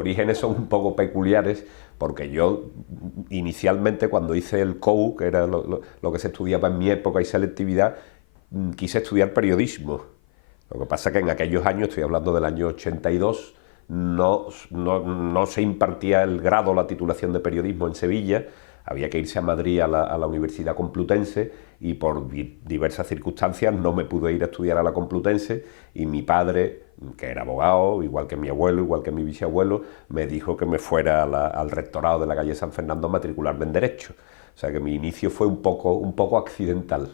orígenes son un poco peculiares, porque yo inicialmente cuando hice el COU, que era lo que se estudiaba en mi época, y selectividad, quise estudiar periodismo. Lo que pasa es que en aquellos años, estoy hablando del año 82, no se impartía el grado, la titulación de periodismo en Sevilla, había que irse a Madrid a la Universidad Complutense, y por diversas circunstancias no me pude ir a estudiar a la Complutense, y mi padre, que era abogado, igual que mi abuelo, igual que mi bisabuelo, me dijo que me fuera al rectorado de la calle San Fernando a matricularme en Derecho. O sea que mi inicio fue un poco accidental.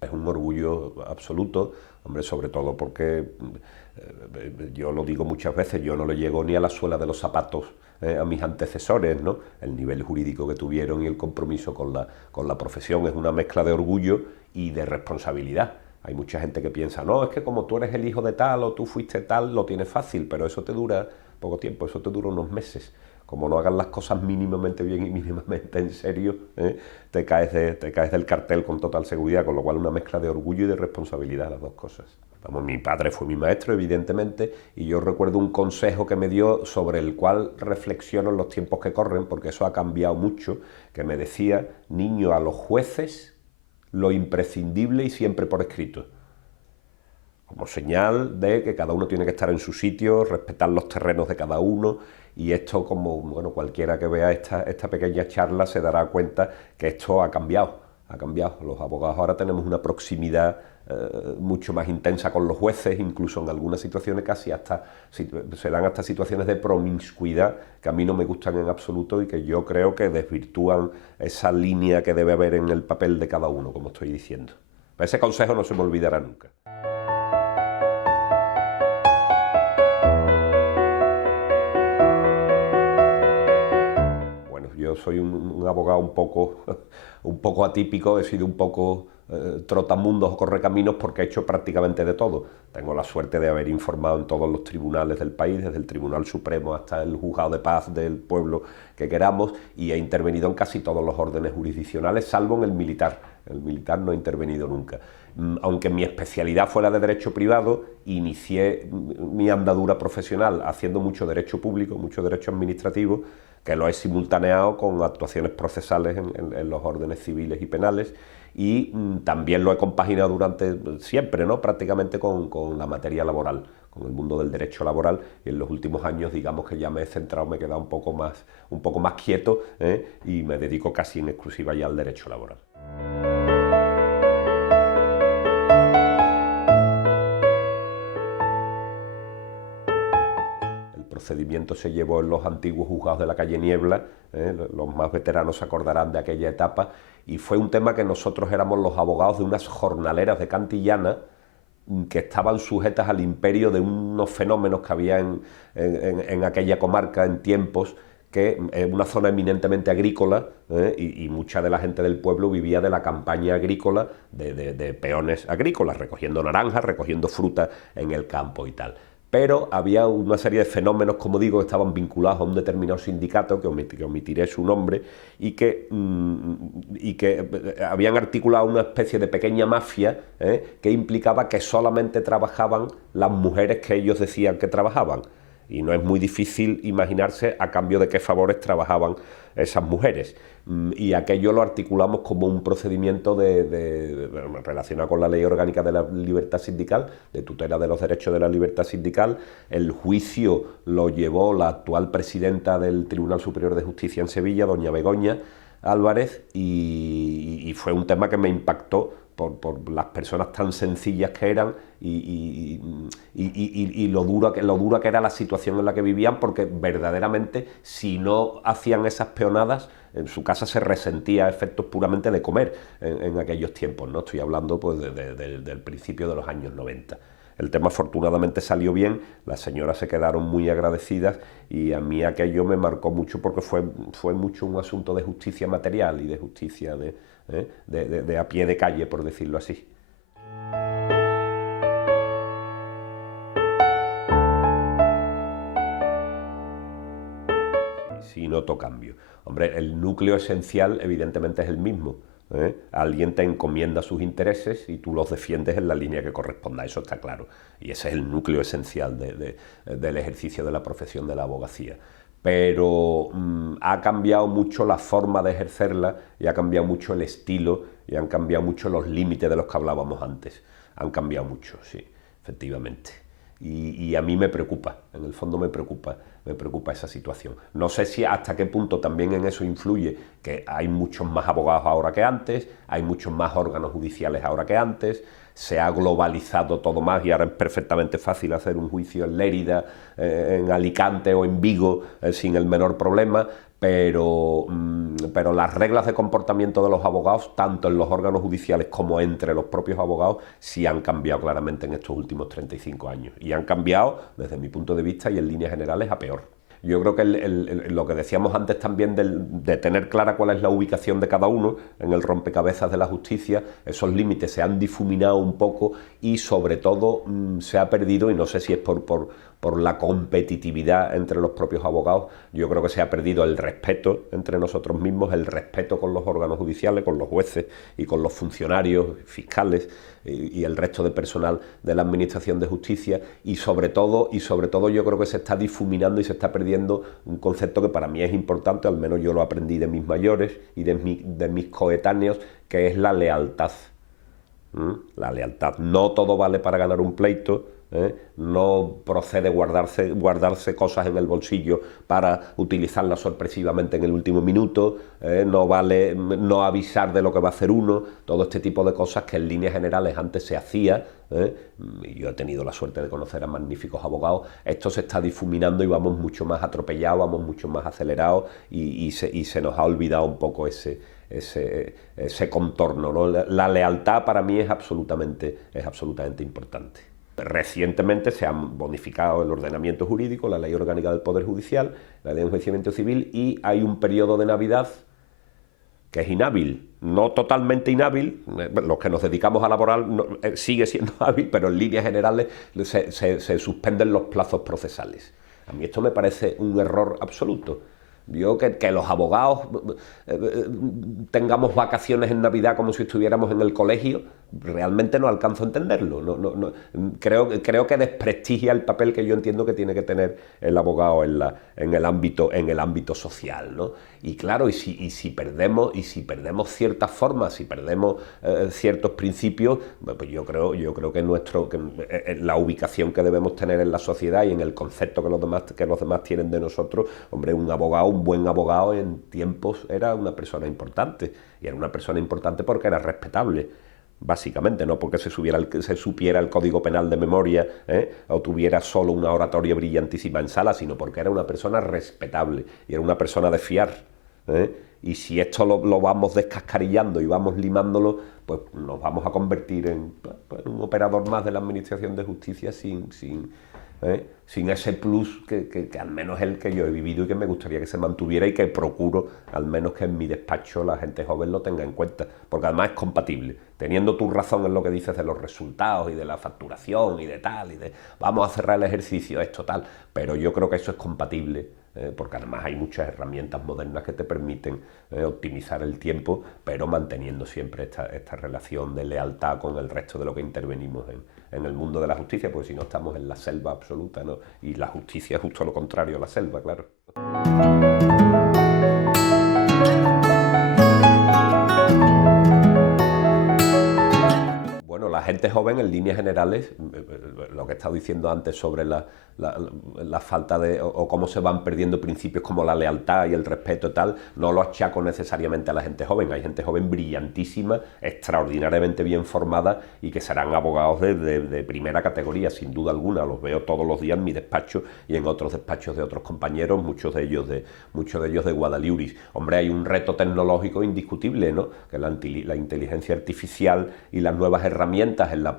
Es un orgullo absoluto, hombre, sobre todo porque yo lo digo muchas veces, yo no le llego ni a la suela de los zapatos a mis antecesores, ¿no? El nivel jurídico que tuvieron y el compromiso con la profesión es una mezcla de orgullo y de responsabilidad. Hay mucha gente que piensa, no, es que como tú eres el hijo de tal o tú fuiste tal, lo tienes fácil, pero eso te dura poco tiempo, eso te dura unos meses. Como no hagas las cosas mínimamente bien y mínimamente en serio, te caes del cartel con total seguridad, con lo cual una mezcla de orgullo y de responsabilidad, las dos cosas. Vamos, mi padre fue mi maestro, evidentemente, y yo recuerdo un consejo que me dio sobre el cual reflexiono en los tiempos que corren, porque eso ha cambiado mucho, que me decía, niño, a los jueces lo imprescindible y siempre por escrito, como señal de que cada uno tiene que estar en su sitio, respetar los terrenos de cada uno, y esto, como bueno, cualquiera que vea esta pequeña charla se dará cuenta que esto ha cambiado. Los abogados ahora tenemos una proximidad mucho más intensa con los jueces, incluso en algunas situaciones casi se dan hasta situaciones de promiscuidad que a mí no me gustan en absoluto y que yo creo que desvirtúan esa línea que debe haber en el papel de cada uno, como estoy diciendo. Ese consejo no se me olvidará nunca. Yo soy un abogado un poco atípico, he sido un poco trotamundos o correcaminos porque he hecho prácticamente de todo. Tengo la suerte de haber informado en todos los tribunales del país, desde el Tribunal Supremo hasta el Juzgado de Paz del pueblo que queramos, y he intervenido en casi todos los órdenes jurisdiccionales, salvo en el militar. En el militar no he intervenido nunca. Aunque mi especialidad fue la de derecho privado, inicié mi andadura profesional haciendo mucho derecho público, mucho derecho administrativo, que lo he simultaneado con actuaciones procesales en los órdenes civiles y penales, y también lo he compaginado durante siempre, ¿no? Prácticamente con la materia laboral, con el mundo del derecho laboral, y en los últimos años digamos que ya me he centrado, me he quedado un poco más quieto, y me dedico casi en exclusiva ya al derecho laboral. El procedimiento se llevó en los antiguos juzgados de la calle Niebla, los más veteranos se acordarán de aquella etapa, y fue un tema que nosotros éramos los abogados de unas jornaleras de Cantillana que estaban sujetas al imperio de unos fenómenos que había en aquella comarca en tiempos, que es una zona eminentemente agrícola, y mucha de la gente del pueblo vivía de la campaña agrícola, de peones agrícolas, recogiendo naranjas, recogiendo fruta en el campo y tal. Pero había una serie de fenómenos, como digo, que estaban vinculados a un determinado sindicato, que omitiré su nombre, y que habían articulado una especie de pequeña mafia, que implicaba que solamente trabajaban las mujeres que ellos decían que trabajaban. Y no es muy difícil imaginarse a cambio de qué favores trabajaban esas mujeres. Y aquello lo articulamos como un procedimiento relacionado con la Ley Orgánica de la Libertad Sindical, de tutela de los derechos de la libertad sindical. El juicio lo llevó la actual presidenta del Tribunal Superior de Justicia en Sevilla, doña Begoña Álvarez, y fue un tema que me impactó por las personas tan sencillas que eran y lo dura que era la situación en la que vivían, porque verdaderamente si no hacían esas peonadas, en su casa se resentía a efectos puramente de comer en aquellos tiempos, ¿no? Estoy hablando pues del principio de los años 90. El tema afortunadamente salió bien, las señoras se quedaron muy agradecidas, y a mí aquello me marcó mucho porque fue mucho un asunto de justicia material y de justicia de a pie de calle, por decirlo así. Sí noto cambio. Hombre, el núcleo esencial evidentemente es el mismo. Alguien te encomienda sus intereses y tú los defiendes en la línea que corresponda, eso está claro. Y ese es el núcleo esencial del ejercicio de la profesión de la abogacía. Pero ha cambiado mucho la forma de ejercerla y ha cambiado mucho el estilo y han cambiado mucho los límites de los que hablábamos antes. Han cambiado mucho, sí, efectivamente. Y a mí me preocupa, en el fondo me preocupa esa situación. No sé si hasta qué punto también en eso influye que hay muchos más abogados ahora que antes, hay muchos más órganos judiciales ahora que antes, se ha globalizado todo más y ahora es perfectamente fácil hacer un juicio en Lérida, en Alicante o en Vigo sin el menor problema, pero las reglas de comportamiento de los abogados, tanto en los órganos judiciales como entre los propios abogados, sí han cambiado claramente en estos últimos 35 años. Y han cambiado, desde mi punto de vista y en líneas generales, a peor. Yo creo que lo que decíamos antes también de tener clara cuál es la ubicación de cada uno en el rompecabezas de la justicia, esos límites se han difuminado un poco y sobre todo se ha perdido, y no sé si es por la competitividad entre los propios abogados, yo creo que se ha perdido el respeto entre nosotros mismos, el respeto con los órganos judiciales, con los jueces y con los funcionarios, fiscales y el resto de personal de la Administración de Justicia y sobre todo yo creo que se está difuminando y se está perdiendo un concepto que para mí es importante, al menos yo lo aprendí de mis mayores y de mis coetáneos, que es la lealtad. La lealtad. No todo vale para ganar un pleito. No procede guardarse cosas en el bolsillo para utilizarlas sorpresivamente en el último minuto, no vale no avisar de lo que va a hacer uno, todo este tipo de cosas que en líneas generales antes se hacía. Yo he tenido la suerte de conocer a magníficos abogados, esto se está difuminando y vamos mucho más atropellados, vamos mucho más acelerados y se nos ha olvidado un poco ese contorno, ¿no? La lealtad para mí es absolutamente importante. Recientemente se han bonificado el ordenamiento jurídico, la Ley Orgánica del Poder Judicial, la Ley de Enjuiciamiento Civil y hay un periodo de Navidad que es inhábil, no totalmente inhábil, los que nos dedicamos a laboral sigue siendo hábil, pero en líneas generales se suspenden los plazos procesales. A mí esto me parece un error absoluto. Yo que los abogados tengamos vacaciones en Navidad como si estuviéramos en el colegio, realmente no alcanzo a entenderlo. Creo que desprestigia el papel que yo entiendo que tiene que tener el abogado en el ámbito social, ¿no? Y claro, y si perdemos ciertas formas, si perdemos ciertos principios, pues yo creo que la ubicación que debemos tener en la sociedad y en el concepto que los demás tienen de nosotros, hombre, un buen abogado en tiempos era una persona importante, y era una persona importante porque era respetable, básicamente, no porque se supiera el Código Penal de memoria, o tuviera solo una oratoria brillantísima en sala, sino porque era una persona respetable y era una persona de fiar. Y si esto lo vamos descascarillando y vamos limándolo, pues nos vamos a convertir en un operador más de la Administración de Justicia sin ese plus que al menos el que yo he vivido y que me gustaría que se mantuviera y que procuro al menos que en mi despacho la gente joven lo tenga en cuenta, porque además es compatible, teniendo tu razón en lo que dices de los resultados y de la facturación y de tal, y de vamos a cerrar el ejercicio, esto tal, pero yo creo que eso es compatible, porque además hay muchas herramientas modernas que te permiten optimizar el tiempo, pero manteniendo siempre esta relación de lealtad con el resto de lo que intervenimos en el mundo de la justicia, porque si no estamos en la selva absoluta, ¿no? Y la justicia es justo lo contrario a la selva, claro. Bueno, la gente joven en líneas generales, lo que he estado diciendo antes sobre la falta de, o cómo se van perdiendo principios como la lealtad y el respeto y tal, no lo achaco necesariamente a la gente joven. Hay gente joven brillantísima, extraordinariamente bien formada y que serán abogados de primera categoría, sin duda alguna. Los veo todos los días en mi despacho y en otros despachos de otros compañeros, muchos de ellos de Guadaliuris. Hombre, hay un reto tecnológico indiscutible, ¿no? Que la inteligencia artificial y las nuevas herramientas en la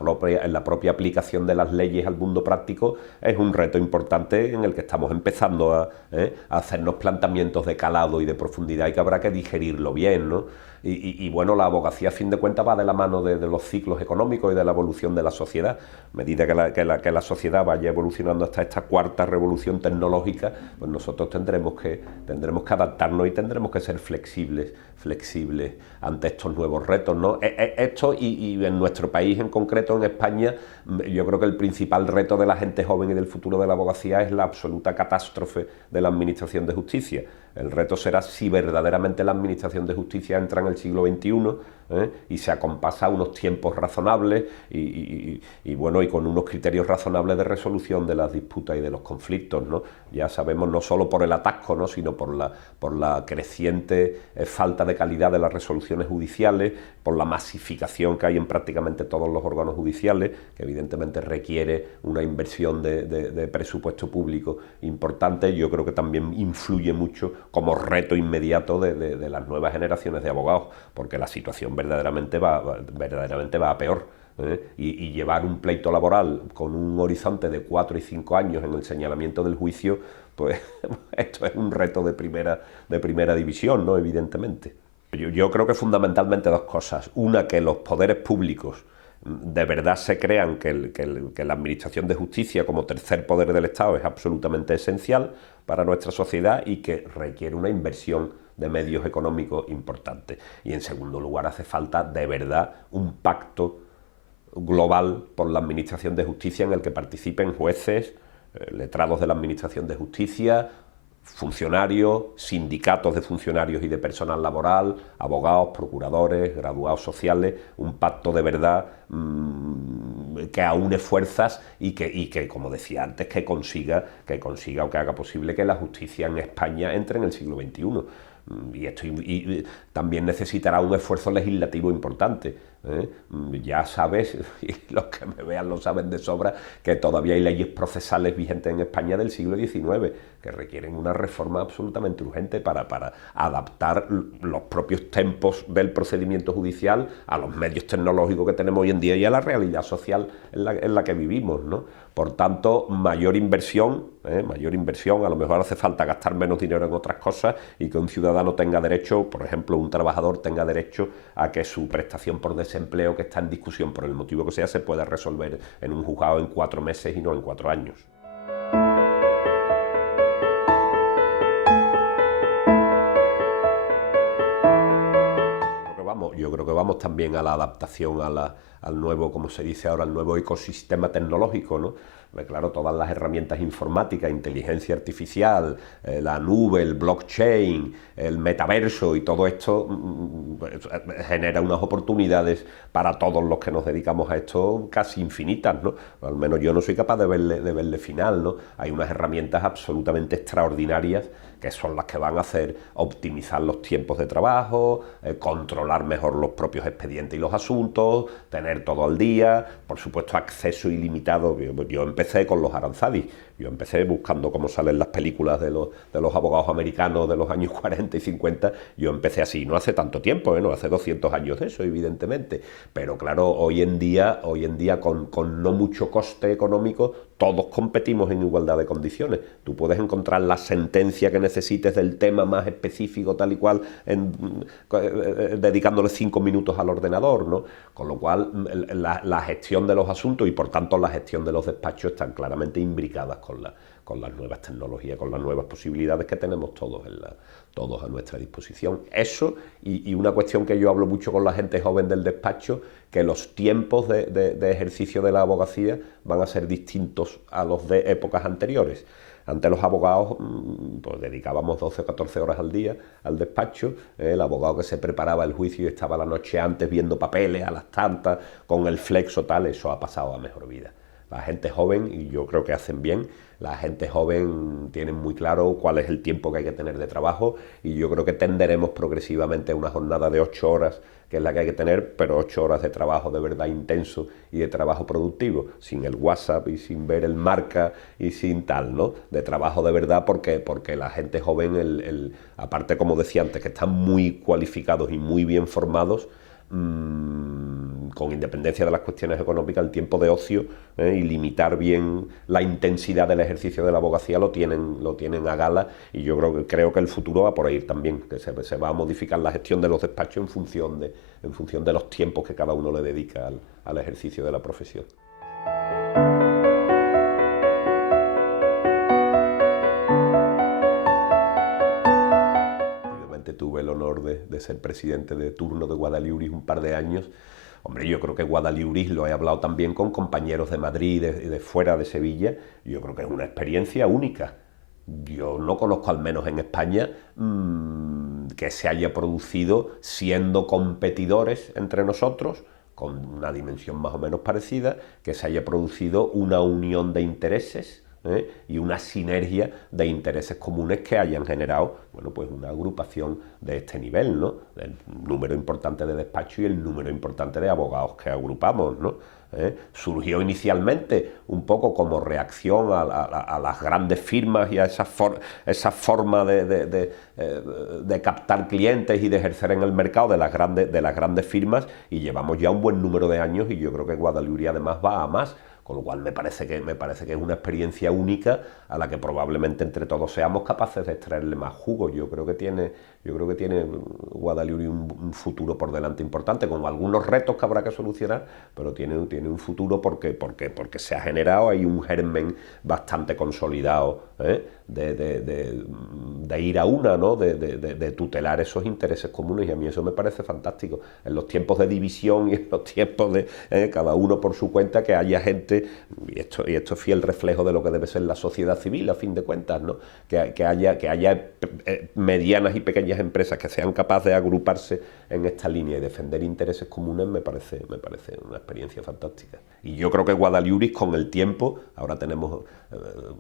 propia aplicación de las leyes al mundo práctico es un reto importante en el que estamos empezando a hacernos planteamientos de calado y de profundidad y que habrá que digerirlo bien, ¿no? Y bueno, la abogacía a fin de cuentas va de la mano de los ciclos económicos y de la evolución de la sociedad. A medida que la sociedad vaya evolucionando hasta esta cuarta revolución tecnológica, pues nosotros tendremos que adaptarnos y tendremos que ser flexibles flexibles ante estos nuevos retos, ¿no? Esto y en nuestro país en concreto, en España, yo creo que el principal reto de la gente joven y del futuro de la abogacía es la absoluta catástrofe de la administración de justicia. El reto será si verdaderamente la administración de justicia entra en el siglo XXI y se acompasa a unos tiempos razonables y bueno, y con unos criterios razonables de resolución de las disputas y de los conflictos, ¿no? Ya sabemos, no solo por el atasco, ¿no?, sino por la creciente falta de calidad de las resoluciones judiciales, por la masificación que hay en prácticamente todos los órganos judiciales, que evidentemente requiere una inversión de presupuesto público importante. Yo creo que también influye mucho como reto inmediato de las nuevas generaciones de abogados, porque la situación verdaderamente va a peor. Y llevar un pleito laboral con un horizonte de 4 y 5 años en el señalamiento del juicio, pues esto es un reto de primera división, ¿no?, evidentemente. Yo creo que fundamentalmente dos cosas. Una, que los poderes públicos de verdad se crean que la administración de justicia como tercer poder del Estado es absolutamente esencial para nuestra sociedad y que requiere una inversión de medios económicos importante. Y en segundo lugar, hace falta de verdad un pacto global por la administración de justicia en el que participen jueces, letrados de la administración de justicia, funcionarios, sindicatos de funcionarios y de personal laboral, abogados, procuradores, graduados sociales, un pacto de verdad que aúne fuerzas y que, como decía antes, que consiga o que haga posible que la justicia en España entre en el siglo XXI. Y esto también necesitará un esfuerzo legislativo importante. Ya sabes, y los que me vean lo saben de sobra, que todavía hay leyes procesales vigentes en España del siglo XIX que requieren una reforma absolutamente urgente para adaptar los propios tempos del procedimiento judicial a los medios tecnológicos que tenemos hoy en día y a la realidad social en la que vivimos, ¿no? Por tanto, mayor inversión, a lo mejor hace falta gastar menos dinero en otras cosas y que un ciudadano tenga derecho, por ejemplo, un trabajador tenga derecho a que su prestación por desempleo, que está en discusión por el motivo que sea, se pueda resolver en un juzgado en 4 meses y no en 4 años. Yo creo que vamos también a la adaptación al nuevo, como se dice ahora, al nuevo ecosistema tecnológico, ¿no? Pues claro, todas las herramientas informáticas, inteligencia artificial, la nube, el blockchain, el metaverso y todo esto genera unas oportunidades para todos los que nos dedicamos a esto casi infinitas, ¿no? Al menos yo no soy capaz de verle final, ¿no? Hay unas herramientas absolutamente extraordinarias que son las que van a hacer optimizar los tiempos de trabajo, controlar mejor los propios expedientes y los asuntos, tener todo al día, por supuesto acceso ilimitado. Yo empecé con los Aranzadis, yo empecé buscando cómo salen las películas de los abogados americanos de los años 40 y 50, yo empecé así, no hace tanto tiempo, no hace 200 años de eso, evidentemente, pero claro, hoy en día con no mucho coste económico, todos competimos en igualdad de condiciones. Tú puedes encontrar la sentencia que necesites del tema más específico, tal y cual, dedicándole 5 minutos al ordenador, ¿no? Con lo cual, la gestión de los asuntos y, por tanto, la gestión de los despachos están claramente imbricadas con las nuevas tecnologías, con las nuevas posibilidades que tenemos todos a nuestra disposición. Eso, y una cuestión que yo hablo mucho con la gente joven del despacho, que los tiempos de ejercicio de la abogacía van a ser distintos a los de épocas anteriores. Antes los abogados pues dedicábamos 12 o 14 horas al día al despacho, el abogado que se preparaba el juicio y estaba la noche antes viendo papeles a las tantas, con el flexo tal, eso ha pasado a mejor vida. La gente joven, y yo creo que hacen bien, la gente joven tiene muy claro cuál es el tiempo que hay que tener de trabajo y yo creo que tenderemos progresivamente a una jornada de 8 horas, que es la que hay que tener, pero 8 horas de trabajo de verdad intenso y de trabajo productivo, sin el WhatsApp y sin ver el Marca y sin tal, ¿no? De trabajo de verdad porque la gente joven, aparte, como decía antes, que están muy cualificados y muy bien formados, con independencia de las cuestiones económicas, el tiempo de ocio y limitar bien la intensidad del ejercicio de la abogacía lo tienen a gala, y yo creo que el futuro va por ahí también, que se va a modificar la gestión de los despachos en función de los tiempos que cada uno le dedica al ejercicio de la profesión. Tuve el honor de ser presidente de turno de Guadaliuris un par de años. Hombre, yo creo que Guadaliuris, lo he hablado también con compañeros de Madrid y de fuera de Sevilla, yo creo que es una experiencia única. Yo no conozco, al menos en España, que se haya producido siendo competidores entre nosotros, con una dimensión más o menos parecida, que se haya producido una unión de intereses, y una sinergia de intereses comunes que hayan generado, bueno, pues una agrupación de este nivel, ¿no? El número importante de despachos y el número importante de abogados que agrupamos, ¿no? Surgió inicialmente un poco como reacción a las grandes firmas y a esa forma de captar clientes y de ejercer en el mercado de las grandes firmas, y llevamos ya un buen número de años, y yo creo que Guadaliuris además va a más. Con lo cual me parece que es una experiencia única a la que probablemente entre todos seamos capaces de extraerle más jugo. Yo creo que tiene Guadaliuris un futuro por delante importante, con algunos retos que habrá que solucionar, pero tiene un futuro porque se ha generado ahí un germen bastante consolidado, de ir a una, ¿no? de tutelar esos intereses comunes, y a mí eso me parece fantástico. En los tiempos de división y en los tiempos de cada uno por su cuenta, que haya gente, y esto es fiel reflejo de lo que debe ser la sociedad civil, a fin de cuentas, ¿no? que haya medianas y pequeñas empresas que sean capaces de agruparse en esta línea y defender intereses comunes, me parece una experiencia fantástica. Y yo creo que Guadaliuris, con el tiempo, ahora tenemos,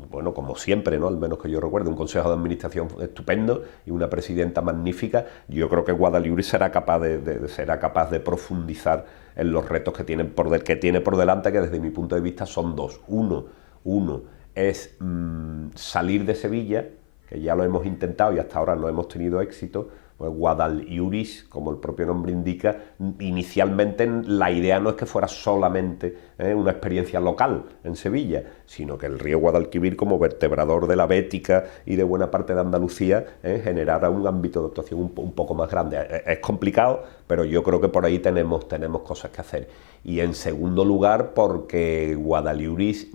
bueno, como siempre, ¿no? Al menos que yo recuerdo, un consejo de administración estupendo y una presidenta magnífica. Yo creo que Guadaliuris será capaz de profundizar en los retos que tiene por delante, que desde mi punto de vista son dos. Uno es salir de Sevilla, que ya lo hemos intentado y hasta ahora no hemos tenido éxito. Pues Guadaliuris, como el propio nombre indica, inicialmente la idea no es que fuera solamente una experiencia local en Sevilla, sino que el río Guadalquivir, como vertebrador de la Bética y de buena parte de Andalucía, generara un ámbito de actuación un poco más grande. Es complicado, pero yo creo que por ahí tenemos cosas que hacer. Y en segundo lugar, porque Guadaliuris,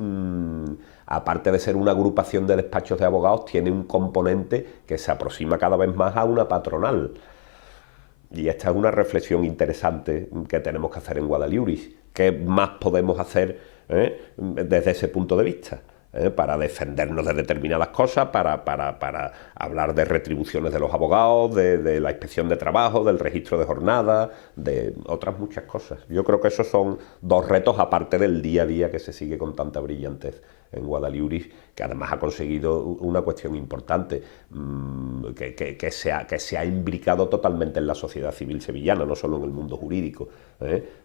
aparte de ser una agrupación de despachos de abogados, tiene un componente que se aproxima cada vez más a una patronal. Y esta es una reflexión interesante que tenemos que hacer en Guadaliuris. ¿Qué más podemos hacer desde ese punto de vista? Para defendernos de determinadas cosas, para hablar de retribuciones de los abogados, de la inspección de trabajo, del registro de jornada, de otras muchas cosas. Yo creo que esos son dos retos, aparte del día a día que se sigue con tanta brillantez en Guadaliuris, que además ha conseguido una cuestión importante, que se ha imbricado totalmente en la sociedad civil sevillana, no solo en el mundo jurídico.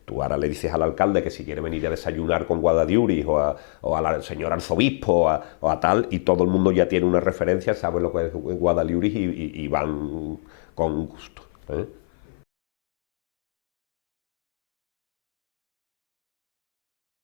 Tú ahora le dices al alcalde que si quiere venir a desayunar con Guadaliuris o al señor arzobispo o a tal, y todo el mundo ya tiene una referencia, sabe lo que es Guadaliuris y van con gusto.